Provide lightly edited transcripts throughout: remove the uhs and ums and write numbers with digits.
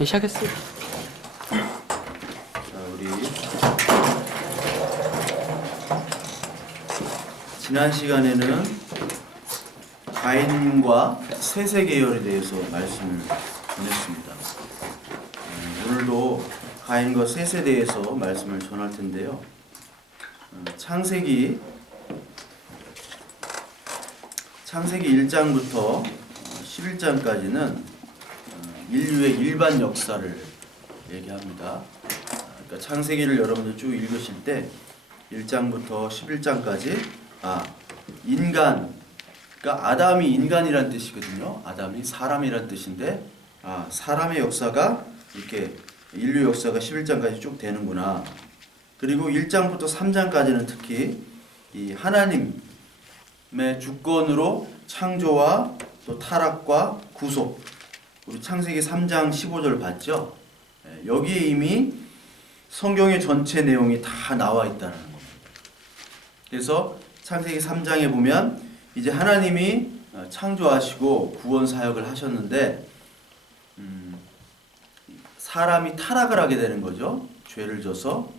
시작했습니다. 자, 우리 지난 시간에는 가인과 셋의 계열에 대해서 말씀을 전했습니다. 오늘도 가인과 셋에 대해서 말씀을 전할 텐데요. 창세기 1장부터 11장까지는 인류의 일반 역사를 얘기합니다. 그러니까 창세기를 여러분들 쭉 읽으실 때 1장부터 11장까지 인간, 그러니까 아담이 인간이란 뜻이거든요. 아담이 사람이란 뜻인데 사람의 역사가 이렇게 인류 역사가 11장까지 쭉 되는구나. 그리고 1장부터 3장까지는 특히 이 하나님의 주권으로 창조와 또 타락과 구속, 우리 창세기 3장 15절 봤죠? 여기에 이미 성경의 전체 내용이 다 나와 있다는 겁니다. 그래서 창세기 3장에 보면 이제 하나님이 창조하시고 구원 사역을 하셨는데 사람이 타락을 하게 되는 거죠. 죄를 져서.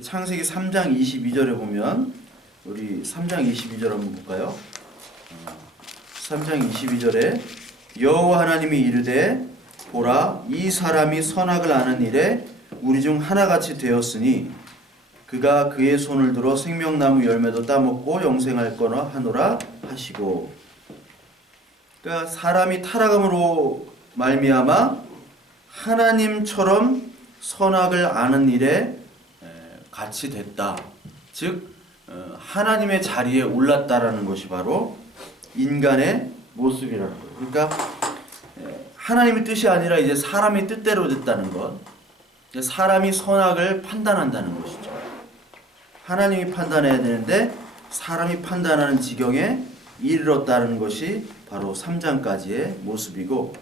창세기 3장 22절에 보면 우리 3장 22절 한번 볼까요? 3장 22절에 여호와 하나님이 이르되 보라 이 사람이 선악을 아는 일에 우리 중 하나같이 되었으니 그가 그의 손을 들어 생명나무 열매도 따먹고 영생할 거나 하노라 하시고. 그러니까 사람이 타락함으로 말미암아 하나님처럼 선악을 아는 일에 같이 됐다. 즉 하나님의 자리에 올랐다라는 것이 바로 인간의 모습이라는 거예요. 그러니까 하나님의 뜻이 아니라 이제 사람의 뜻대로 됐다는 것. 사람이 선악을 판단한다는 것이죠. 하나님이 판단해야 되는데 사람이 판단하는 지경에 이르렀다는 것이 바로 3장까지의 모습이고,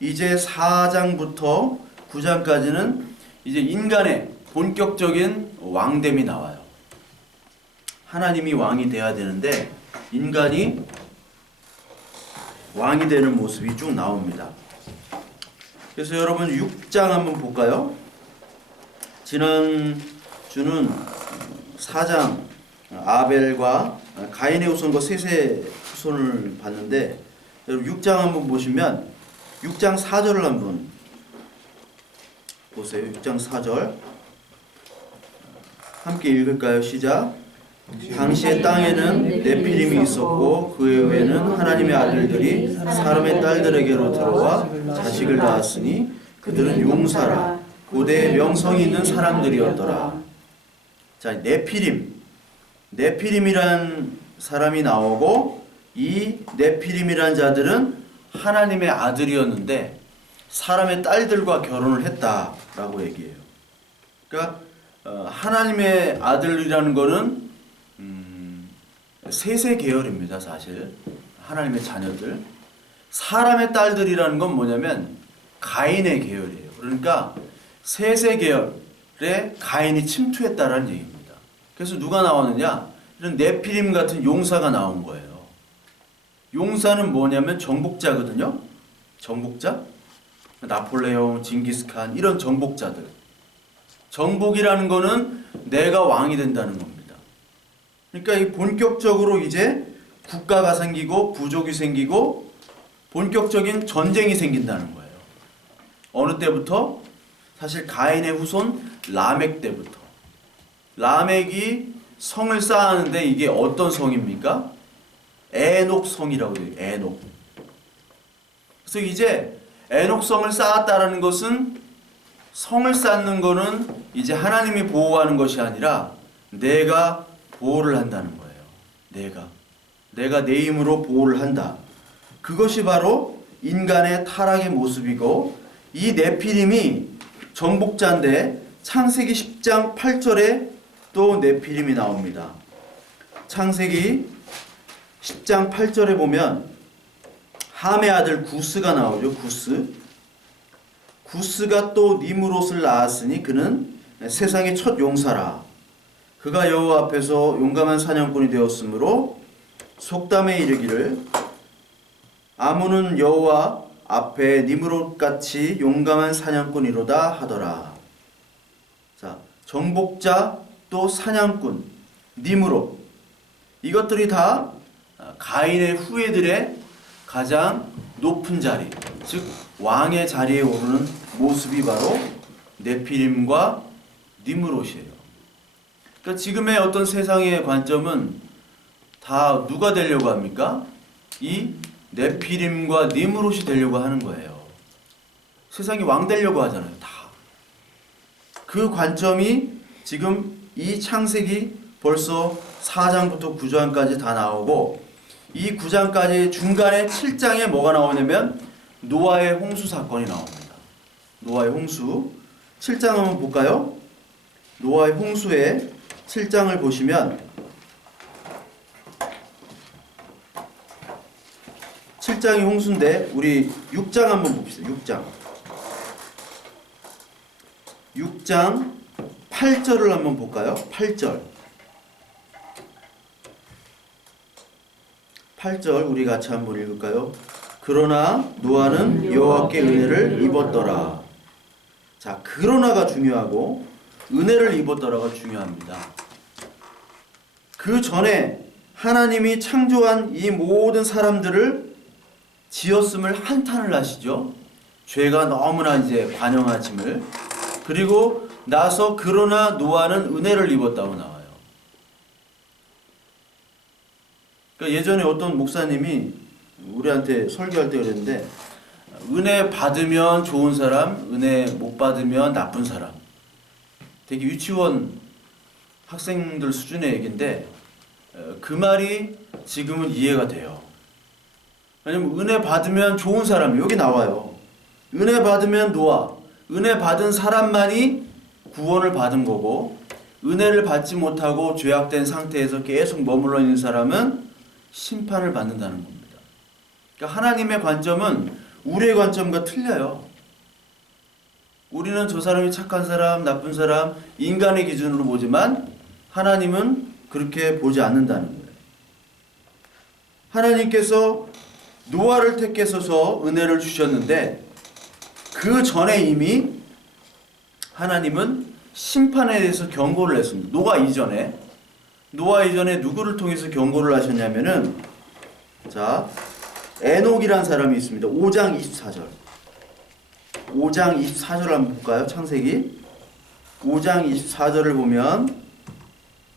이제 4장부터 9장까지는 이제 인간의 본격적인 왕됨이 나와요. 하나님이 왕이 돼야 되는데 인간이 왕이 되는 모습이 쭉 나옵니다. 그래서 여러분 6장 한번 볼까요? 지난 주는 4장 아벨과 가인의 후손과 셋의 후손을 봤는데, 여러분 6장 한번 보시면 6장 4절을 한번 보세요. 6장 4절 함께 읽을까요? 시작. 당시의 땅에는 네피림이 있었고 그 외에는 하나님의 아들들이 사람의 딸들에게로 들어와 자식을 낳았으니 그들은 용사라 고대의 명성이 있는 사람들이었더라. 자, 네피림이란 사람이 나오고, 이 네피림이란 자들은 하나님의 아들이었는데 사람의 딸들과 결혼을 했다라고 얘기해요. 그러니까 하나님의 아들이라는 거는 셋의 계열입니다. 사실 하나님의 자녀들. 사람의 딸들이라는 건 뭐냐면 가인의 계열이에요. 그러니까 셋의 계열에 가인이 침투했다라는 얘기입니다. 그래서 누가 나오느냐? 이런 네피림 같은 용사가 나온 거예요. 용사는 뭐냐면 정복자거든요. 정복자? 나폴레옹, 징기스칸 이런 정복자들. 정복이라는 거는 내가 왕이 된다는 겁니다. 그러니까 이 본격적으로 이제 국가가 생기고 부족이 생기고 본격적인 전쟁이 생긴다는 거예요. 어느 때부터? 사실 가인의 후손 라멕 때부터. 라멕이 성을 쌓았는데 이게 어떤 성입니까? 에녹 성이라고 해요. 에녹. 그래서 이제 에녹 성을 쌓았다라는 것은, 성을 쌓는 거는 이제 하나님이 보호하는 것이 아니라 내가 보호를 한다는 거예요. 내가 내 힘으로 보호를 한다. 그것이 바로 인간의 타락의 모습이고, 이 네피림이 정복자인데 창세기 10장 8절에 또 네피림이 나옵니다. 창세기 10장 8절에 보면 함의 아들 구스가 나오죠. 구스가 또 니므롯을 낳았으니 그는 세상의 첫 용사라. 그가 여호와 앞에서 용감한 사냥꾼이 되었으므로 속담에 이르기를 아문은 여호와 앞에 니므롯같이 용감한 사냥꾼이로다 하더라. 자, 정복자 또 사냥꾼, 니므롯, 이것들이 다 가인의 후예들의 가장 높은 자리, 즉 왕의 자리에 오르는 모습이 바로 네피림과 니므롯이에요. 그러니까 지금의 어떤 세상의 관점은 다 누가 되려고 합니까? 이 네피림과 니므롯이 되려고 하는 거예요. 세상이 왕 되려고 하잖아요. 다. 그 관점이 지금 이 창세기 벌써 4장부터 9장까지 다 나오고, 이 9장까지 중간에 7장에 뭐가 나오냐면 노아의 홍수 사건이 나옵니다. 노아의 홍수. 7장 한번 볼까요? 노아의 홍수의 7장을 보시면 7장이 홍수인데 우리 6장 한번 봅시다. 6장 8절을 한번 볼까요? 8절 우리 같이 한번 읽을까요? 그러나 노아는 여호와께 은혜를 입었더라. 자, 그러나가 중요하고 은혜를 입었더라가 중요합니다. 그 전에 하나님이 창조한 이 모든 사람들을 지었음을 한탄을 하시죠. 죄가 너무나 이제 관영하짐을. 그리고 나서 그러나 노아는 은혜를 입었다고 나와요. 그러니까 예전에 어떤 목사님이 우리한테 설교할 때 그랬는데, 은혜 받으면 좋은 사람, 은혜 못 받으면 나쁜 사람. 되게 유치원 학생들 수준의 얘기인데 그 말이 지금은 이해가 돼요. 왜냐면 은혜 받으면 좋은 사람, 여기 나와요. 은혜 받으면 노아, 은혜 받은 사람만이 구원을 받은 거고, 은혜를 받지 못하고 죄악된 상태에서 계속 머물러 있는 사람은 심판을 받는다는 겁니다. 그러니까 하나님의 관점은 우리의 관점과 틀려요. 우리는 저 사람이 착한 사람, 나쁜 사람, 인간의 기준으로 보지만 하나님은 그렇게 보지 않는다는 거예요. 하나님께서 노아를 택해서서 은혜를 주셨는데, 그 전에 이미 하나님은 심판에 대해서 경고를 했습니다. 노아 이전에 누구를 통해서 경고를 하셨냐면은, 자, 에녹이라는 사람이 있습니다. 5장 24절. 5장 24절을 한번 볼까요? 창세기 5장 24절을 보면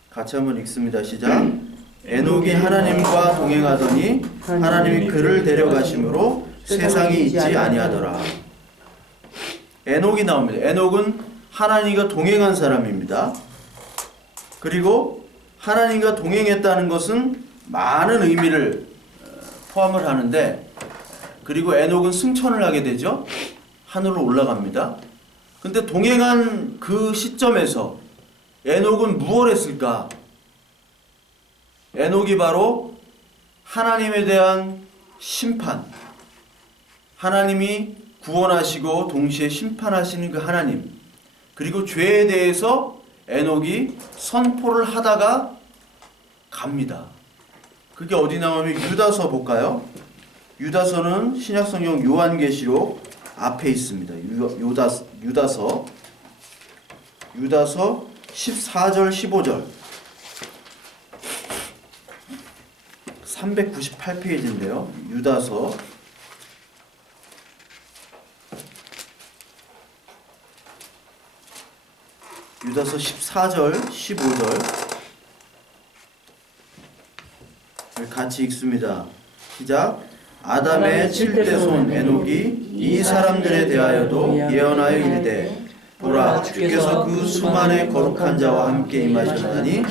같이 한번 읽습니다. 시작. 에녹이 하나님과 동행하더니 하나님이 그를 데려가심으로 세상이 있지 아니하더라. 에녹이 나옵니다. 에녹은 하나님과 동행한 사람입니다. 그리고 하나님과 동행했다는 것은 많은 의미를 포함을 하는데, 그리고 에녹은 승천을 하게 되죠. 하늘로 올라갑니다. 근데 동행한 그 시점에서 에녹은 무엇을 했을까? 에녹이 바로 하나님에 대한 심판, 하나님이 구원하시고 동시에 심판하시는 그 하나님, 그리고 죄에 대해서 에녹이 선포를 하다가 갑니다. 그게 어디 나오면 유다서 볼까요? 유다서는 신약성경 요한계시록 앞에 있습니다. 유다서 14절 15절 398페이지인데요. 유다서 14절 15절 같이 읽습니다. 시작. 아담의 7대 손 에녹이 이 사람들에 대하여도 예언하여 이르되, 보라, 주께서 그 수만의 거룩한 자와 함께 임하셨나니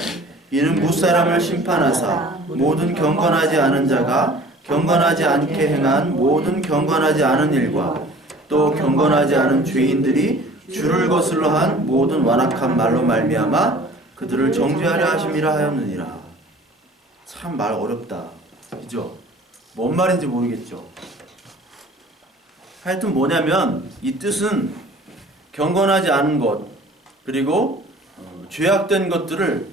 이는 무사람을 심판하사 모든 경건하지 않은 자가 경건하지 않게 행한 모든 경건하지 않은 일과 또 경건하지 않은 죄인들이 주를 거슬러 한 모든 완악한 말로 말미암아 그들을 정죄하려 하심이라 하였느니라. 참 말 어렵다. 그죠? 뭔 말인지 모르겠죠. 하여튼 뭐냐면 이 뜻은 경건하지 않은 것, 그리고 죄악된 것들을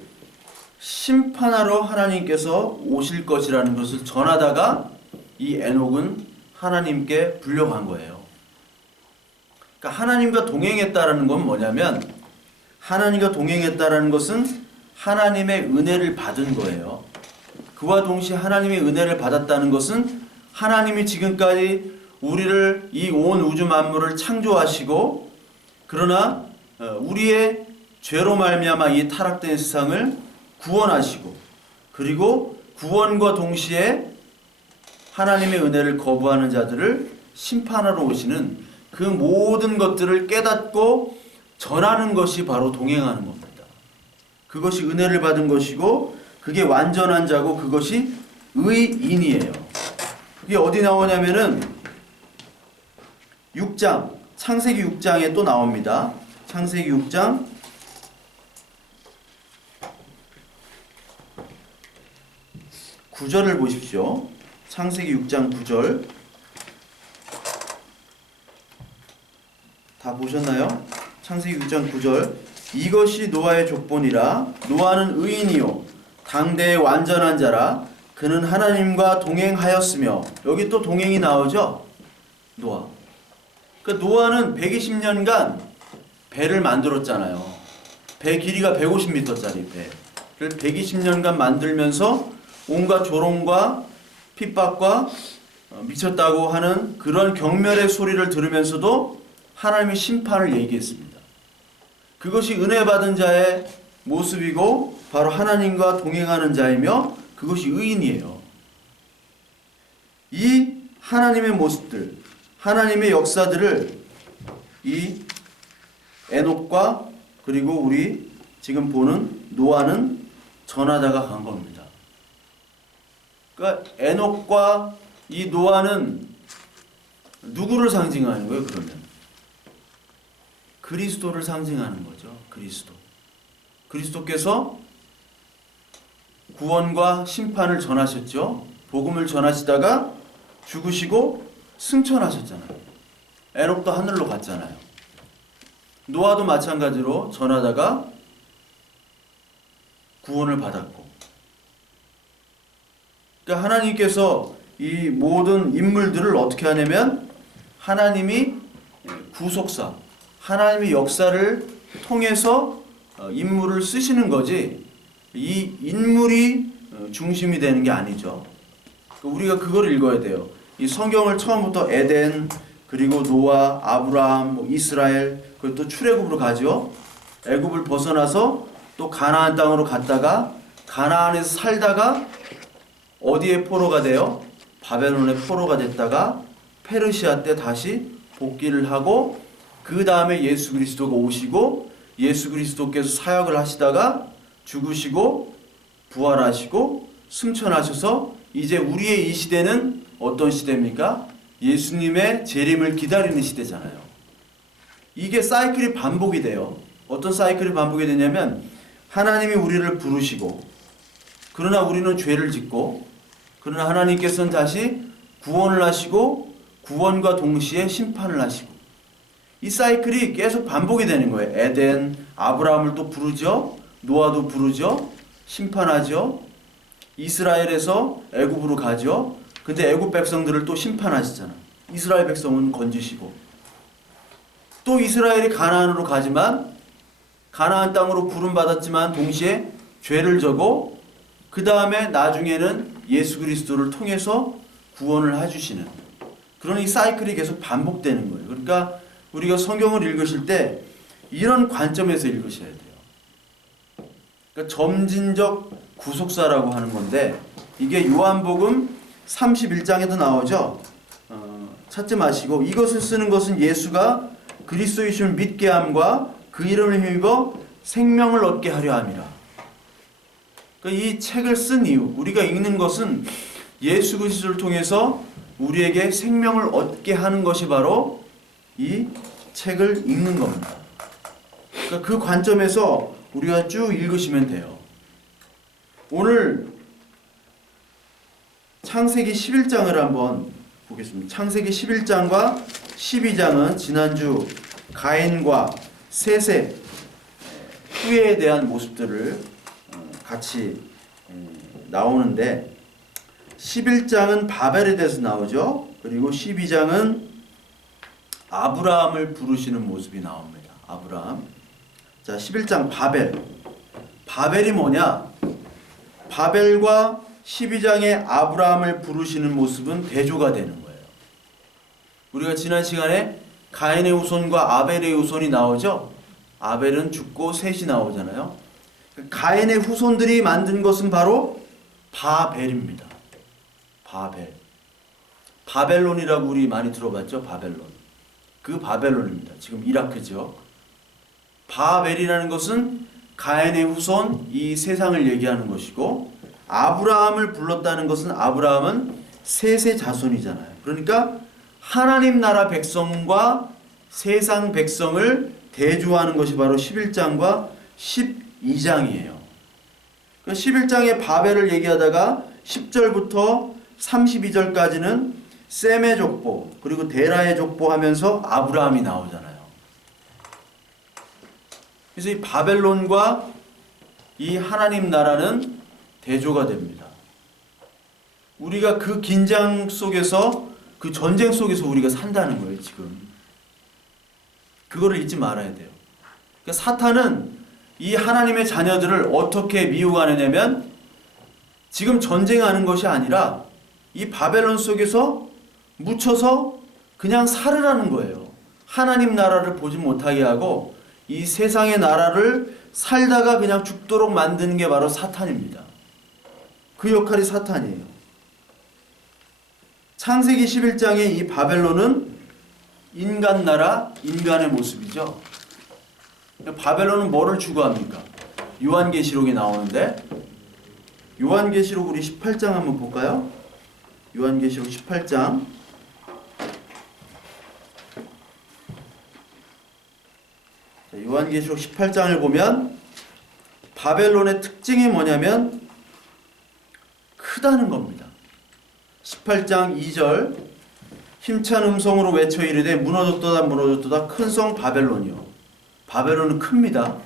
심판하러 하나님께서 오실 것이라는 것을 전하다가 이 에녹은 하나님께 불려간 거예요. 그러니까 하나님과 동행했다라는 건 뭐냐면, 하나님과 동행했다라는 것은 하나님의 은혜를 받은 거예요. 그와 동시에 하나님의 은혜를 받았다는 것은 하나님이 지금까지 우리를, 이 온 우주 만물을 창조하시고, 그러나 우리의 죄로 말미암아 이 타락된 세상을 구원하시고, 그리고 구원과 동시에 하나님의 은혜를 거부하는 자들을 심판하러 오시는 그 모든 것들을 깨닫고 전하는 것이 바로 동행하는 겁니다. 그것이 은혜를 받은 것이고, 그게 완전한 자고, 그것이 의인이에요. 이게 어디 나오냐면은 6장, 창세기 6장에 또 나옵니다. 창세기 6장 9절을 보십시오. 창세기 6장 9절. 다 보셨나요? 창세기 6장 9절. 이것이 노아의 족본이라. 노아는 의인이요 당대의 완전한 자라. 그는 하나님과 동행하였으며. 여기 또 동행이 나오죠? 노아. 그러니까 노아는 120년간 배를 만들었잖아요. 배 길이가 150m짜리 배를 120년간 만들면서 온갖 조롱과 핍박과 미쳤다고 하는 그런 경멸의 소리를 들으면서도 하나님의 심판을 얘기했습니다. 그것이 은혜 받은 자의 모습이고 바로 하나님과 동행하는 자이며 그것이 의인이에요. 이 하나님의 모습들, 하나님의 역사들을 이 에녹과 그리고 우리 지금 보는 노아는 전하다가 간 겁니다. 그러니까 에녹과 이 노아는 누구를 상징하는 거예요, 그러면? 그리스도를 상징하는 거죠. 그리스도께서 구원과 심판을 전하셨죠. 복음을 전하시다가 죽으시고 승천하셨잖아요. 에녹도 하늘로 갔잖아요. 노아도 마찬가지로 전하다가 구원을 받았고. 그러니까 하나님께서 이 모든 인물들을 어떻게 하냐면 하나님이 구속사, 하나님의 역사를 통해서 인물을 쓰시는 거지 이 인물이 중심이 되는 게 아니죠. 우리가 그걸 읽어야 돼요. 이 성경을 처음부터 에덴, 그리고 노아, 아브라함, 이스라엘, 그리고 또 출애굽으로 가죠. 애굽을 벗어나서 또 가나안 땅으로 갔다가 가나안에서 살다가 어디에 포로가 돼요? 바벨론의 포로가 됐다가 페르시아 때 다시 복귀를 하고 그 다음에 예수 그리스도가 오시고 예수 그리스도께서 사역을 하시다가 죽으시고 부활하시고 승천하셔서 이제 우리의 이 시대는 어떤 시대입니까? 예수님의 재림을 기다리는 시대잖아요. 이게 사이클이 반복이 돼요. 어떤 사이클이 반복이 되냐면 하나님이 우리를 부르시고 그러나 우리는 죄를 짓고 그러나 하나님께서는 다시 구원을 하시고 구원과 동시에 심판을 하시고 이 사이클이 계속 반복이 되는 거예요. 에덴, 아브라함을 또 부르죠. 노아도 부르죠. 심판하죠. 이스라엘에서 애굽으로 가죠. 근데 애굽 백성들을 또 심판하시잖아. 이스라엘 백성은 건지시고 또 이스라엘이 가나안으로 가지만 가나안 땅으로 부름받았지만 동시에 죄를 져고 그 다음에 나중에는 예수 그리스도를 통해서 구원을 해주시는 그런 이 사이클이 계속 반복되는 거예요. 그러니까 우리가 성경을 읽으실 때 이런 관점에서 읽으셔야 돼요. 그러니까 점진적 구속사라고 하는 건데 이게 요한복음 31장에도 나오죠. 찾지 마시고 이것을 쓰는 것은 예수가 그리스도이심을 믿게 함과 그 이름을 힘입어 생명을 얻게 하려 함이라. 그러니까 이 책을 쓴 이유, 우리가 읽는 것은 예수 그리스도를 통해서 우리에게 생명을 얻게 하는 것이 바로 이 책을 읽는 겁니다. 그러니까 그 관점에서 우리가 쭉 읽으시면 돼요. 오늘 창세기 11장을 한번 보겠습니다. 창세기 11장과 12장은 지난주 가인과 셋의 후회에 대한 모습들을 같이 나오는데 11장은 바벨에 대해서 나오죠. 그리고 12장은 아브라함을 부르시는 모습이 나옵니다. 아브라함. 자, 11장 바벨. 바벨이 뭐냐? 바벨과 12장의 아브라함을 부르시는 모습은 대조가 되는 거예요. 우리가 지난 시간에 가인의 후손과 아벨의 후손이 나오죠? 아벨은 죽고 셋이 나오잖아요. 가인의 후손들이 만든 것은 바로 바벨입니다. 바벨. 바벨론이라고 우리 많이 들어봤죠? 바벨론. 그 바벨론입니다. 지금 이라크죠. 바벨이라는 것은 가인의 후손, 이 세상을 얘기하는 것이고, 아브라함을 불렀다는 것은 아브라함은 셋의 자손이잖아요. 그러니까 하나님 나라 백성과 세상 백성을 대조하는 것이 바로 11장과 12장이에요. 11장의 바벨을 얘기하다가 10절부터 32절까지는 셈의 족보 그리고 데라의 족보 하면서 아브라함이 나오잖아요. 그래서 이 바벨론과 이 하나님 나라는 대조가 됩니다. 우리가 그 긴장 속에서, 그 전쟁 속에서 우리가 산다는 거예요, 지금. 그거를 잊지 말아야 돼요. 그러니까 사탄은 이 하나님의 자녀들을 어떻게 미혹하느냐면, 지금 전쟁하는 것이 아니라 이 바벨론 속에서 묻혀서 그냥 살으라는 거예요. 하나님 나라를 보지 못하게 하고 이 세상의 나라를 살다가 그냥 죽도록 만드는 게 바로 사탄입니다. 그 역할이 사탄이에요. 창세기 11장의 이 바벨론은 인간 나라, 인간의 모습이죠. 바벨론은 뭐를 추구합니까? 요한계시록에 나오는데, 요한계시록 우리 18장 한번 볼까요? 요한계시록 18장. 요한계시록 18장을 보면 바벨론의 특징이 뭐냐면 크다는 겁니다. 18장 2절, 힘찬 음성으로 외쳐 이르되 무너졌도다 무너졌도다 큰 성 바벨론이요. 바벨론은 큽니다.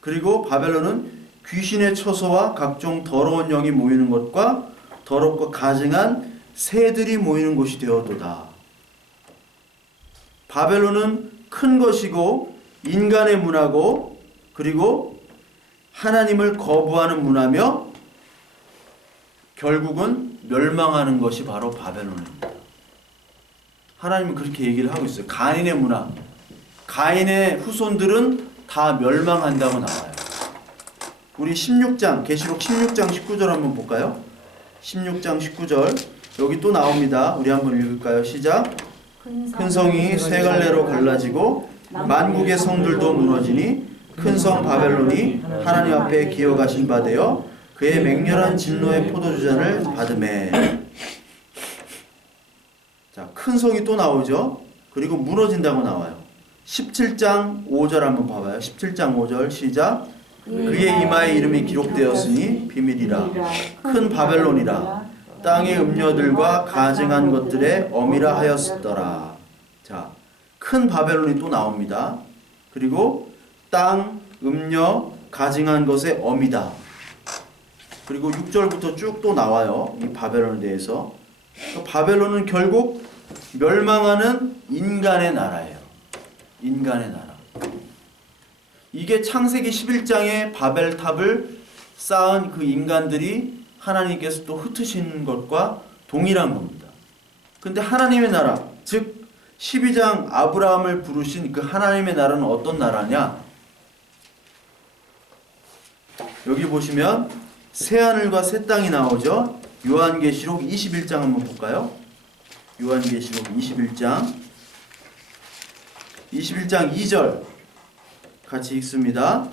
그리고 바벨론은 귀신의 처소와 각종 더러운 영이 모이는 것과 더럽고 가증한 새들이 모이는 곳이 되었도다. 바벨론은 큰 것이고 인간의 문화고, 그리고 하나님을 거부하는 문화며 결국은 멸망하는 것이 바로 바벨론입니다. 하나님은 그렇게 얘기를 하고 있어요. 가인의 문화, 가인의 후손들은 다 멸망한다고 나와요. 우리 16장, 계시록 16장 19절 한번 볼까요? 16장 19절 여기 또 나옵니다. 우리 한번 읽을까요? 시작. 큰 성이 세 갈래로 갈라지고 만국의 성들도 무너지니 큰 성 바벨론이 하나님 앞에 기어가신 바 되어 그의 맹렬한 진노의 포도주잔을 받으매. 자, 큰 성이 또 나오죠. 그리고 무너진다고 나와요. 17장 5절 한번 봐봐요. 17장 5절 시작. 그의 이마에 이름이 기록되었으니 비밀이라 큰 바벨론이라 땅의 음녀들과 가증한 것들의 어미라 하였더라. 자, 큰 바벨론이 또 나옵니다. 그리고 땅, 음녀, 가증한 것의 어미다. 그리고 6절부터 쭉 또 나와요. 이 바벨론에 대해서. 바벨론은 결국 멸망하는 인간의 나라예요. 인간의 나라. 이게 창세기 11장의 바벨탑을 쌓은 그 인간들이 하나님께서 또 흩으신 것과 동일한 겁니다. 근데 하나님의 나라, 즉 12장 아브라함을 부르신 그 하나님의 나라는 어떤 나라냐? 여기 보시면 새하늘과 새 땅이 나오죠. 요한계시록 21장 한번 볼까요? 요한계시록 21장 2절 같이 읽습니다.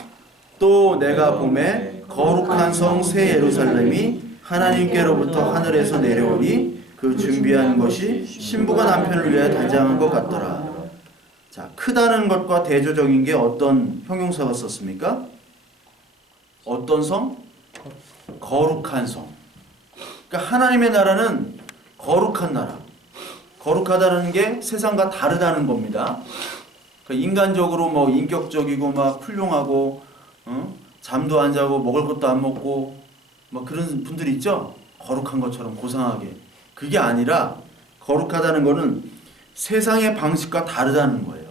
또 내가 보매 거룩한 성 새 예루살렘이 하나님께로부터 하늘에서 내려오니 그 준비한 것이 신부가 남편을 위하여 단장한 것 같더라. 자, 크다는 것과 대조적인 게 어떤 형용사가 썼습니까? 어떤 성? 거룩한 성. 그러니까 하나님의 나라는 거룩한 나라. 거룩하다는 게 세상과 다르다는 겁니다. 그러니까 인간적으로 뭐 인격적이고 막 훌륭하고 잠도 안 자고 먹을 것도 안 먹고 막 그런 분들이 있죠. 거룩한 것처럼 고상하게. 그게 아니라 거룩하다는 것은 세상의 방식과 다르다는 거예요.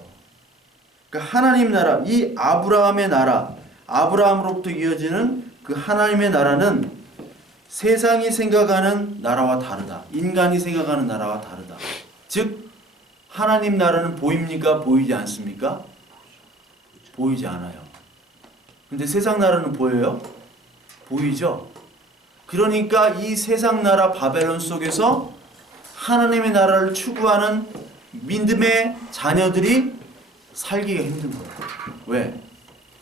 그러니까 하나님 나라, 이 아브라함의 나라, 아브라함으로부터 이어지는 그 하나님의 나라는 세상이 생각하는 나라와 다르다. 인간이 생각하는 나라와 다르다. 즉 하나님 나라는 보입니까? 보이지 않습니까? 보이지 않아요. 근데 세상 나라는 보여요? 보이죠? 그러니까 이 세상 나라 바벨론 속에서 하나님의 나라를 추구하는 믿음의 자녀들이 살기가 힘든 거예요. 왜?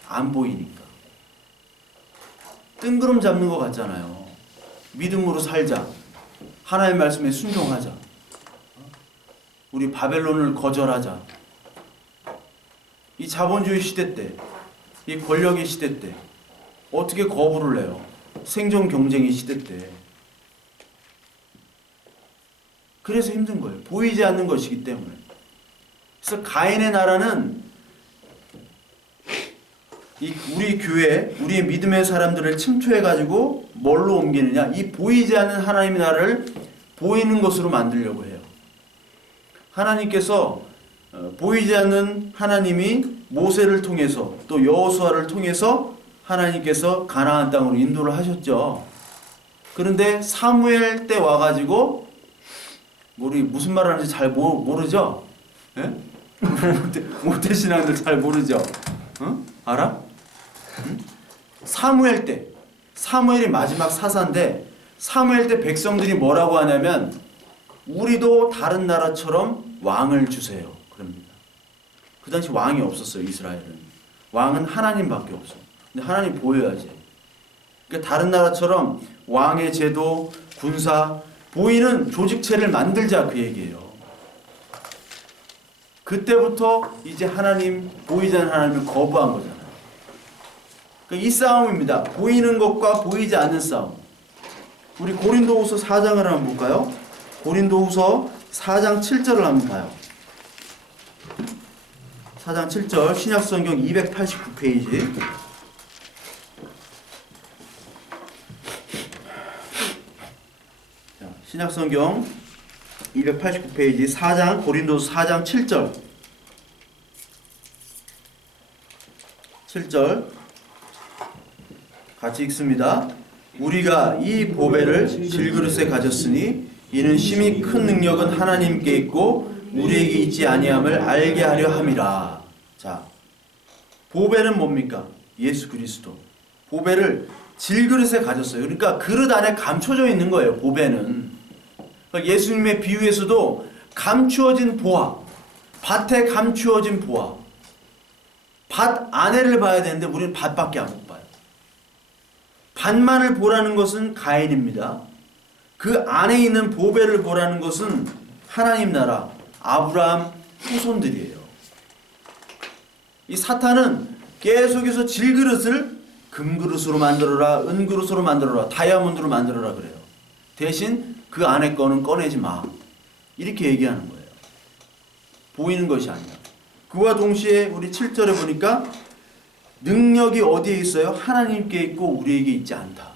안 보이니까. 뜬구름 잡는 것 같잖아요. 믿음으로 살자. 하나님의 말씀에 순종하자. 우리 바벨론을 거절하자. 이 자본주의 시대 때, 이 권력의 시대 때 어떻게 거부를 해요? 생존 경쟁의 시대 때. 그래서 힘든 거예요. 보이지 않는 것이기 때문에. 그래서 가인의 나라는 우리 교회, 우리의 믿음의 사람들을 침투해가지고 뭘로 옮기느냐? 이 보이지 않는 하나님의 나라를 보이는 것으로 만들려고 해요. 하나님께서 보이지 않는 하나님이 모세를 통해서 또 여호수아를 통해서 하나님께서 가나안 땅으로 인도를 하셨죠. 그런데 사무엘 때 와가지고 우리 무슨 말 하는지 잘 모르죠? 예? 모태 신앙들 잘 모르죠? 어? 알아? 응? 사무엘 때, 사무엘이 마지막 사사인데 사무엘 때 백성들이 뭐라고 하냐면 우리도 다른 나라처럼 왕을 주세요. 그럽니다. 그 당시 왕이 없었어요. 이스라엘은. 왕은 하나님밖에 없어. 근데 하나님 보여야지. 그러니까 다른 나라처럼 왕의 제도, 군사, 보이는 조직체를 만들자 그 얘기예요. 그때부터 이제 하나님, 보이지 않는 하나님을 거부한 거잖아요. 그러니까 이 싸움입니다. 보이는 것과 보이지 않는 싸움. 우리 고린도후서 4장을 한번 볼까요? 고린도후서 4장 7절을 한번 봐요. 4장 7절 신약성경 289페이지. 신약성경 289페이지 4장 고린도서 4장 7절 7절 같이 읽습니다. 우리가 이 보배를 질그릇에 가졌으니 이는 심히 큰 능력은 하나님께 있고 우리에게 있지 아니함을 알게 하려 함이라. 자, 보배는 뭡니까? 예수 그리스도. 보배를 질그릇에 가졌어요. 그러니까 그릇 안에 감춰져 있는 거예요. 보배는. 그러니까 예수님의 비유에서도 감추어진 보화, 밭에 감추어진 보화. 밭 안에를 봐야 되는데 우리는 밭밖에 못 봐요. 밭만을 보라는 것은 가인입니다. 그 안에 있는 보배를 보라는 것은 하나님 나라, 아브라함 후손들이에요. 이 사탄은 계속해서 질그릇을 금그릇으로 만들어라, 은그릇으로 만들어라, 다이아몬드로 만들어라 그래요. 대신 그 안에 거는 꺼내지 마. 이렇게 얘기하는 거예요. 보이는 것이 아니라. 그와 동시에 우리 7절에 보니까 능력이 어디에 있어요? 하나님께 있고 우리에게 있지 않다.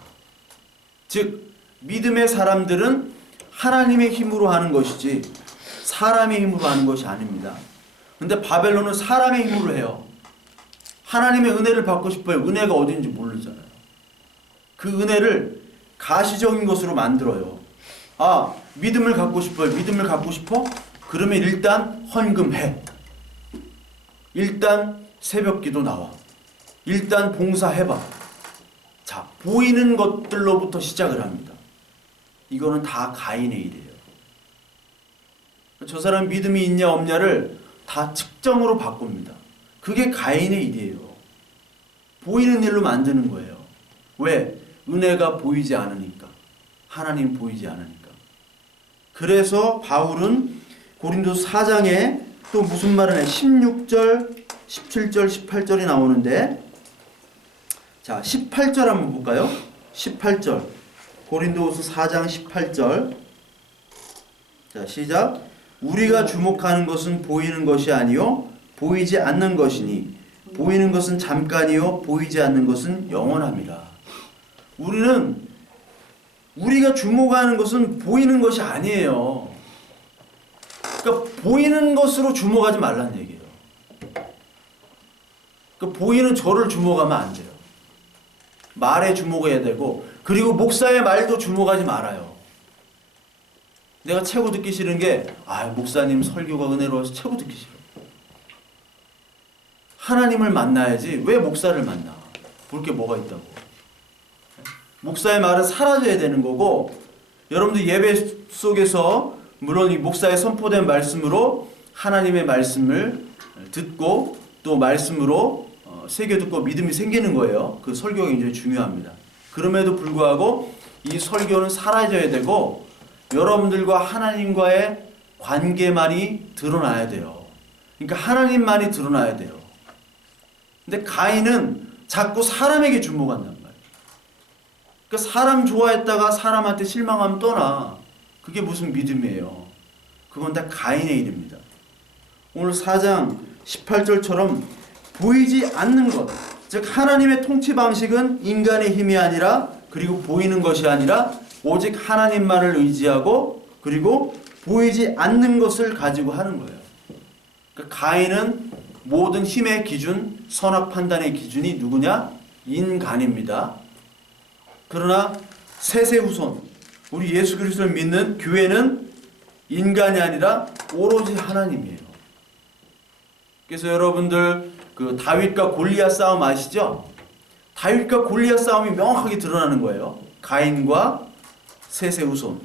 즉 믿음의 사람들은 하나님의 힘으로 하는 것이지 사람의 힘으로 하는 것이 아닙니다. 근데 바벨론은 사람의 힘으로 해요. 하나님의 은혜를 받고 싶어요. 은혜가 어딘지 모르잖아요. 그 은혜를 가시적인 것으로 만들어요. 아, 믿음을 갖고 싶어요. 믿음을 갖고 싶어? 그러면 일단 헌금해. 일단 새벽기도 나와. 일단 봉사해봐. 자, 보이는 것들로부터 시작을 합니다. 이거는 다 가인의 일이에요. 저 사람 믿음이 있냐 없냐를 다 측정으로 바꿉니다. 그게 가인의 일이에요. 보이는 일로 만드는 거예요. 왜? 은혜가 보이지 않으니까. 하나님 보이지 않으니까. 그래서 바울은 고린도서 4장에 또 무슨 말을 해? 16절, 17절, 18절이 나오는데 자, 18절 한번 볼까요? 18절. 고린도후서 4장 18절. 자, 시작. 우리가 주목하는 것은 보이는 것이 아니요 보이지 않는 것이니 보이는 것은 잠깐이요 보이지 않는 것은 영원함이라. 우리가 주목하는 것은 보이는 것이 아니에요. 그러니까 보이는 것으로 주목하지 말라는 얘기예요. 그러니까 보이는 저를 주목하면 안 돼요. 말에 주목해야 되고, 그리고 목사의 말도 주목하지 말아요. 내가 최고 듣기 싫은 게 목사님 설교가 은혜로워서 최고 듣기 싫어. 하나님을 만나야지 왜 목사를 만나? 볼 게 뭐가 있다고. 목사의 말은 사라져야 되는 거고, 여러분들 예배 속에서 물론 이 목사의 선포된 말씀으로 하나님의 말씀을 듣고 또 말씀으로 새겨 듣고 믿음이 생기는 거예요. 그 설교가 굉장히 중요합니다. 그럼에도 불구하고 이 설교는 사라져야 되고 여러분들과 하나님과의 관계만이 드러나야 돼요. 그러니까 하나님만이 드러나야 돼요. 근데 가인은 자꾸 사람에게 주목한단 말이에요. 그러니까 사람 좋아했다가 사람한테 실망하면 떠나. 그게 무슨 믿음이에요. 그건 다 가인의 일입니다. 오늘 4장 18절처럼 보이지 않는 것, 즉 하나님의 통치 방식은 인간의 힘이 아니라 그리고 보이는 것이 아니라 오직 하나님만을 의지하고 그리고 보이지 않는 것을 가지고 하는 거예요. 그러니까 가인은 모든 힘의 기준, 선악 판단의 기준이 누구냐? 인간입니다. 그러나 셋의 후손, 우리 예수 그리스도를 믿는 교회는 인간이 아니라 오로지 하나님이에요. 그래서 여러분들 그 다윗과 골리앗 싸움 아시죠? 다윗과 골리앗 싸움이 명확하게 드러나는 거예요. 가인과 셋의 후손.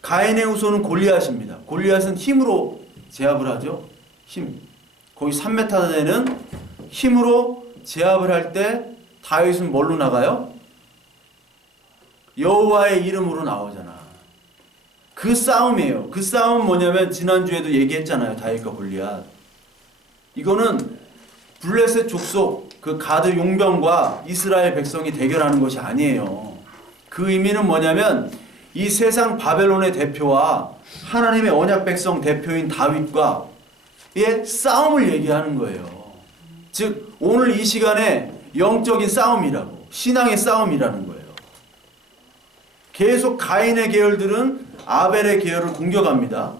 가인의 후손은 골리앗입니다. 골리앗은 힘으로 제압을 하죠. 힘. 거기 3m 되는 힘으로 제압을 할 때 다윗은 뭘로 나가요? 여호와의 이름으로 나오잖아. 그 싸움이에요. 그 싸움은 뭐냐면 지난주에도 얘기했잖아요. 다윗과 골리앗. 이거는 블레셋 족속 그 가드 용병과 이스라엘 백성이 대결하는 것이 아니에요. 그 의미는 뭐냐면 이 세상 바벨론의 대표와 하나님의 언약 백성 대표인 다윗과의 싸움을 얘기하는 거예요. 즉 오늘 이 시간에 영적인 싸움이라고, 신앙의 싸움이라는 거예요. 계속 가인의 계열들은 아벨의 계열을 공격합니다.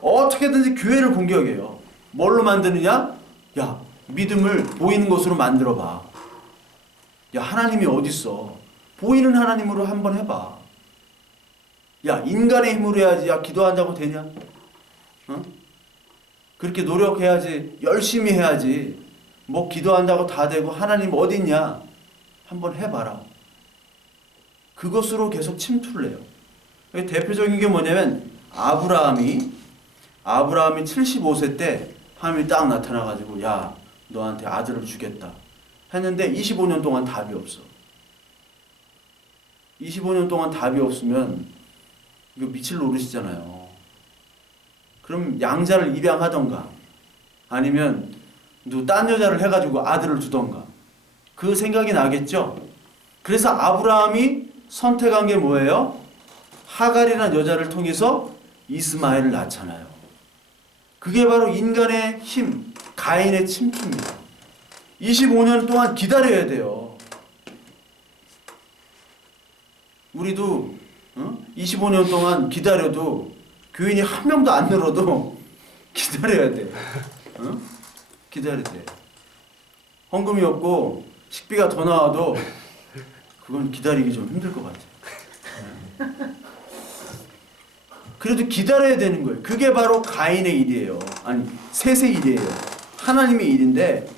어떻게든지 교회를 공격해요. 뭘로 만드느냐? 야, 믿음을 보이는 것으로 만들어봐. 야, 하나님이 어딨어? 보이는 하나님으로 한번 해봐. 야, 인간의 힘으로 해야지. 야, 기도한다고 되냐? 어? 그렇게 노력해야지. 열심히 해야지. 뭐 기도한다고 다 되고 하나님 어딨냐? 한번 해봐라. 그것으로 계속 침투를 해요. 대표적인 게 뭐냐면 아브라함이 75세 때 하나님이 딱 나타나가지고 야, 너한테 아들을 주겠다 했는데 25년 동안 답이 없어. 25년 동안 답이 없으면 이거 미칠 노릇이잖아요. 그럼 양자를 입양하던가 아니면 딴 여자를 해가지고 아들을 주던가 그 생각이 나겠죠. 그래서 아브라함이 선택한 게 뭐예요? 하갈이라는 여자를 통해서 이스마엘을 낳잖아요. 그게 바로 인간의 힘, 가인의 침투입니다. 25년 동안 기다려야 돼요. 우리도 25년 동안 기다려도 교인이 한 명도 안 늘어도 기다려야 돼. 기다려야 돼. 헌금이 없고 식비가 더 나와도 그건 기다리기 좀 힘들 것 같아. 그래도 기다려야 되는 거예요. 그게 바로 가인의 일이에요. 아니, 셋의 일이에요. 하나님의 일인데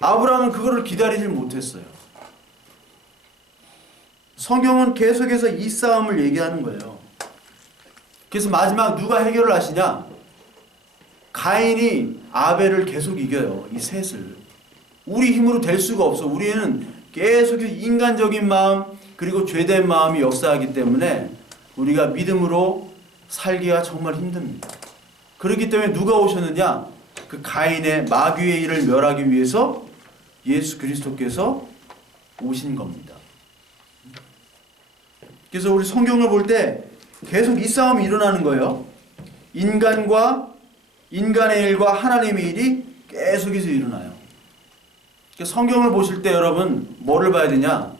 아브라함은 그거를 기다리질 못했어요. 성경은 계속해서 이 싸움을 얘기하는 거예요. 그래서 마지막 누가 해결을 하시냐? 가인이 아벨을 계속 이겨요. 이 셋을. 우리 힘으로 될 수가 없어. 우리는 계속 인간적인 마음 그리고 죄된 마음이 역사하기 때문에 우리가 믿음으로 살기가 정말 힘듭니다. 그렇기 때문에 누가 오셨느냐? 그 가인의 마귀의 일을 멸하기 위해서 예수 그리스도께서 오신 겁니다. 그래서 우리 성경을 볼 때 계속 이 싸움이 일어나는 거예요. 인간과 인간의 일과 하나님의 일이 계속해서 일어나요. 성경을 보실 때 여러분 뭐를 봐야 되냐?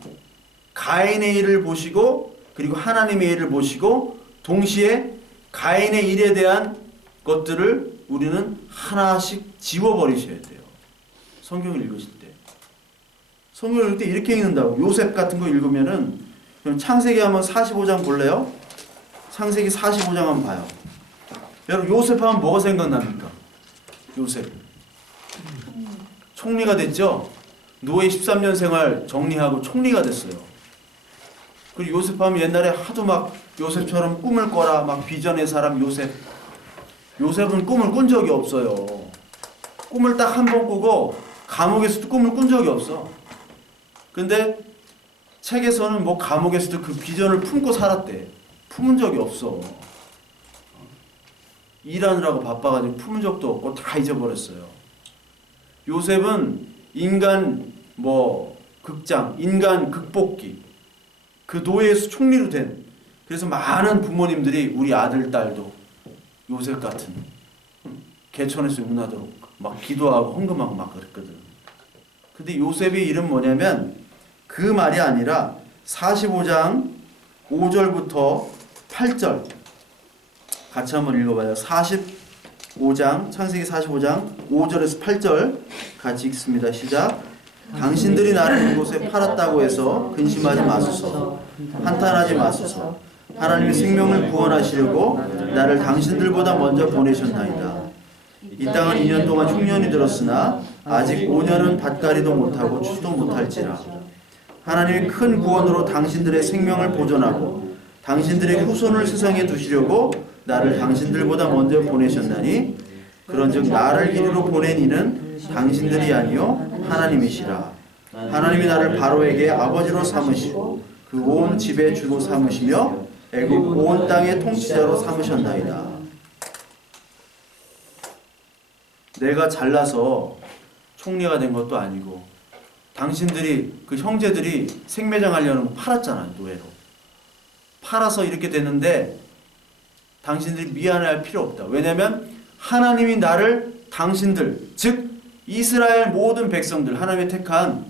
가인의 일을 보시고 그리고 하나님의 일을 보시고 동시에 가인의 일에 대한 것들을 우리는 하나씩 지워버리셔야 돼요. 성경을 읽으실 때. 성경을 읽을 때 이렇게 읽는다고. 요셉 같은 거 읽으면은, 그럼 창세기 한번 45장 볼래요? 창세기 45장 한번 봐요. 여러분, 요셉 하면 뭐가 생각납니까? 요셉. 총리가 됐죠? 노예 13년 생활 정리하고 총리가 됐어요. 그리고 요셉 하면 옛날에 하도 막 요셉처럼 꿈을 꿔라, 막 비전의 사람 요셉. 요셉은 꿈을 꾼 적이 없어요. 꿈을 딱 한 번 꾸고 감옥에서도 꿈을 꾼 적이 없어. 근데 책에서는 뭐 감옥에서도 그 비전을 품고 살았대. 품은 적이 없어. 일하느라고 바빠가지고 품은 적도 없고 다 잊어버렸어요. 요셉은 인간 극장, 인간 극복기, 그 노예에서 총리로 된, 그래서 많은 부모님들이 우리 아들, 딸도 요셉 같은 개천에서 용나도록 막 기도하고 헌금하고 막 그랬거든. 근데 요셉의 일은 뭐냐면 그 말이 아니라 45장 5절부터 8절 같이 한번 읽어봐요. 45장, 창세기 45장 5절에서 8절 같이 읽습니다. 시작. 당신들이 나를 이곳에 팔았다고 해서 근심하지 마소서. 한탄하지 마소서. 하나님이 생명을 구원하시려고 나를 당신들보다 먼저 보내셨나이다. 이 땅은 2년 동안 흉년이 들었으나 아직 5년은 밭가리도 못하고 추도 못할지라. 하나님이 큰 구원으로 당신들의 생명을 보존하고 당신들의 후손을 세상에 두시려고 나를 당신들보다 먼저 보내셨나니 그런즉 나를 이리로 보낸 이는 당신들이 아니요 하나님이시라. 하나님이 나를 바로에게 아버지로 삼으시고 그 온 집의 주로 삼으시며 애굽 온 땅의 통치자로 삼으셨나이다. 내가 잘나서 총리가 된 것도 아니고 당신들이 그 형제들이 생매장 하려는 거 팔았잖아요. 노예로 팔아서 이렇게 됐는데 당신들이 미안해할 필요 없다. 왜냐하면 하나님이 나를 당신들, 즉 이스라엘 모든 백성들, 하나님의 택한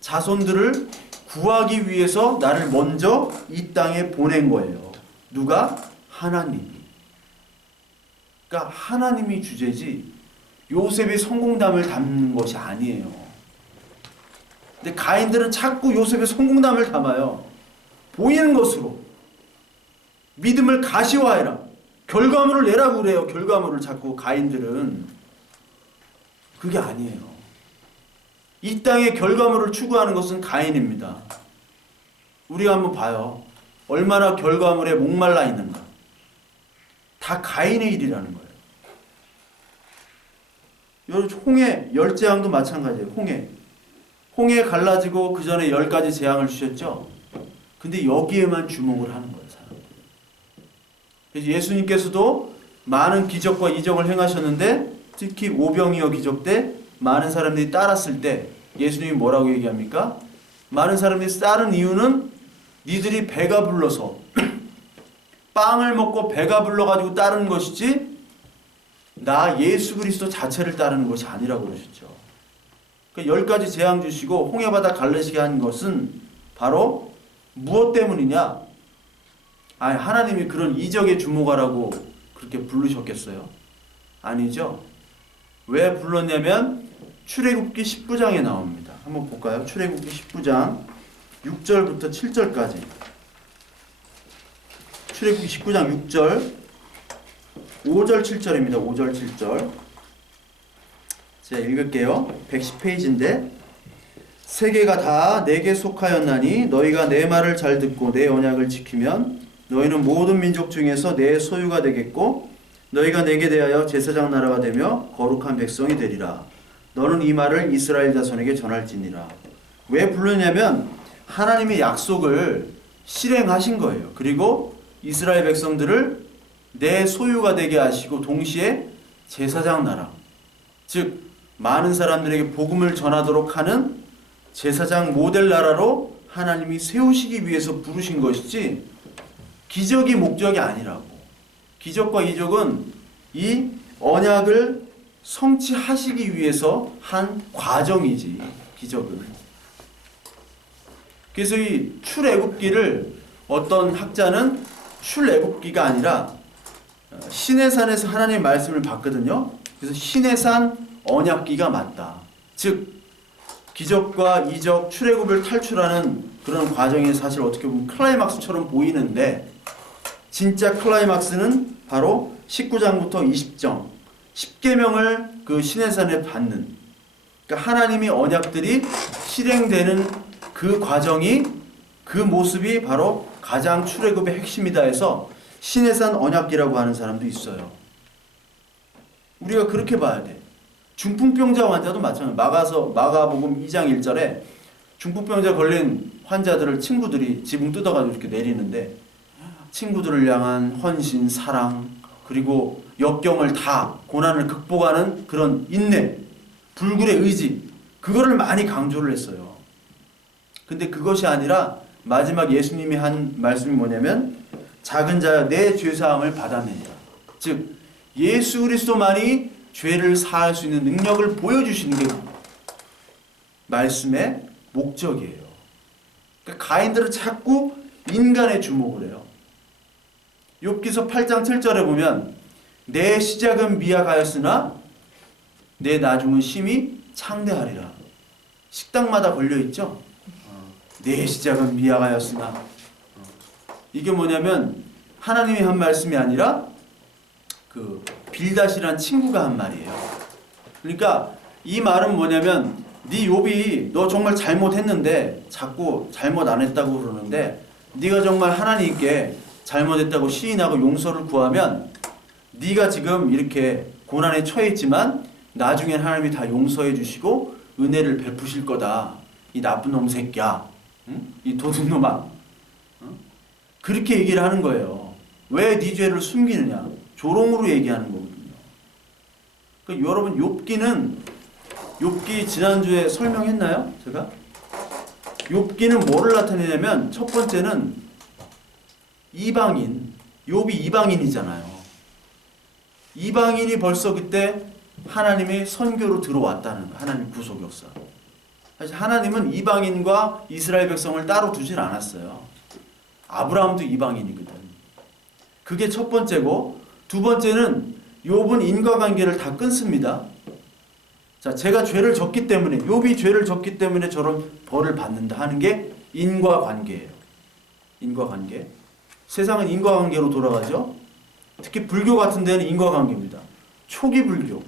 자손들을 구하기 위해서 나를 먼저 이 땅에 보낸 거예요. 누가? 하나님이. 그러니까 하나님이 주제지 요셉의 성공담을 담는 것이 아니에요. 근데 가인들은 자꾸 요셉의 성공담을 담아요. 보이는 것으로. 믿음을 가시화해라. 결과물을 내라고 그래요. 결과물을 자꾸 가인들은. 그게 아니에요. 이 땅의 결과물을 추구하는 것은 가인입니다. 우리가 한번 봐요. 얼마나 결과물에 목말라 있는가. 다 가인의 일이라는 거예요. 여러분, 홍해 열재앙도 마찬가지예요. 홍해 갈라지고 그 전에 10가지 재앙을 주셨죠. 근데 여기에만 주목을 하는 거예요, 사람들이. 그래서 예수님께서도 많은 기적과 이적을 행하셨는데 특히 오병이어 기적 때 많은 사람들이 따랐을 때 예수님이 뭐라고 얘기합니까? 많은 사람들이 따른 이유는 니들이 배가 불러서 빵을 먹고 배가 불러가지고 따르는 것이지 나 예수 그리스도 자체를 따르는 것이 아니라고 그러셨죠. 그러니까 10가지 재앙 주시고 홍해바다 갈라지게 한 것은 바로 무엇 때문이냐? 하나님이 그런 이적에 주목하라고 그렇게 부르셨겠어요? 아니죠. 왜 불렀냐면 출애굽기 19장에 나옵니다. 한번 볼까요? 출애굽기 19장 6절부터 7절까지. 출애굽기 19장 6절 5절 7절입니다. 5절 7절. 제가 읽을게요. 110페이지인데 세계가 다 내게 속하였나니 너희가 내 말을 잘 듣고 내 언약을 지키면 너희는 모든 민족 중에서 내 소유가 되겠고 너희가 내게 대하여 제사장 나라가 되며 거룩한 백성이 되리라. 너는 이 말을 이스라엘 자손에게 전할지니라. 왜 불렀냐면 하나님의 약속을 실행하신 거예요. 그리고 이스라엘 백성들을 내 소유가 되게 하시고 동시에 제사장 나라, 즉 많은 사람들에게 복음을 전하도록 하는 제사장 모델 나라로 하나님이 세우시기 위해서 부르신 것이지 기적이 목적이 아니라고. 기적과 이적은 이 언약을 성취하시기 위해서 한 과정이지, 기적은. 그래서 이 출애굽기를 어떤 학자는 출애굽기가 아니라 시내산에서 하나님의 말씀을 받거든요. 그래서 시내산 언약궤가 맞다. 즉 기적과 이적, 출애굽을 탈출하는 그런 과정이 사실 어떻게 보면 클라이막스처럼 보이는데 진짜 클라이막스는 바로 19장부터 20장 10계명을 그 시내산에 받는, 그러니까 하나님의 언약들이 실행되는 그 과정이, 그 모습이 바로 가장 출애굽의 핵심이다 해서 시내산 언약궤라고 하는 사람도 있어요. 우리가 그렇게 봐야 돼. 중풍병자 환자도 마찬가지예요. 마가복음 2장 1절에 중풍병자 걸린 환자들을 친구들이 지붕 뜯어가지고 이렇게 내리는데 친구들을 향한 헌신, 사랑, 그리고 역경을 다 고난을 극복하는 그런 인내, 불굴의 의지, 그거를 많이 강조를 했어요. 근데 그것이 아니라 마지막 예수님이 한 말씀이 뭐냐면 작은 자여 내 죄사함을 받아내니라. 즉 예수 그리스도만이 죄를 사할 수 있는 능력을 보여주시는 게 말씀의 목적이에요. 그러니까 가인들은 자꾸 인간에 주목을 해요. 욥기서 8장 7절에 보면 내 시작은 미약하였으나 내 나중은 심히 창대하리라. 식당마다 걸려있죠. 내 시작은 미약하였으나, 이게 뭐냐면 하나님이 한 말씀이 아니라 그 빌닷이란 친구가 한 말이에요. 그러니까 이 말은 뭐냐면 네 욥이 너 정말 잘못했는데 자꾸 잘못 안 했다고 그러는데 네가 정말 하나님께 잘못했다고 시인하고 용서를 구하면 네가 지금 이렇게 고난에 처했지만 나중엔 하나님이 다 용서해 주시고 은혜를 베푸실 거다. 이 나쁜 놈 새끼야. 응? 이 도둑놈아. 응? 그렇게 얘기를 하는 거예요. 왜 네 죄를 숨기느냐. 조롱으로 얘기하는 거거든요. 그러니까 여러분 욥기 지난주에 설명했나요? 제가? 욥기는 뭐를 나타내냐면 첫 번째는 이방인, 욥이 이방인이잖아요. 이방인이 벌써 그때 하나님의 선교로 들어왔다는 거예요. 하나님 구속 역사. 사실 하나님은 이방인과 이스라엘 백성을 따로 두질 않았어요. 아브라함도 이방인이거든. 그게 첫 번째고, 두 번째는 욥은 인과관계를 다 끊습니다. 자, 제가 죄를 졌기 때문에, 욥이 죄를 졌기 때문에 저런 벌을 받는다 하는 게 인과관계예요. 인과관계. 세상은 인과관계로 돌아가죠. 특히 불교 같은 데는 인과관계입니다. 초기 불교,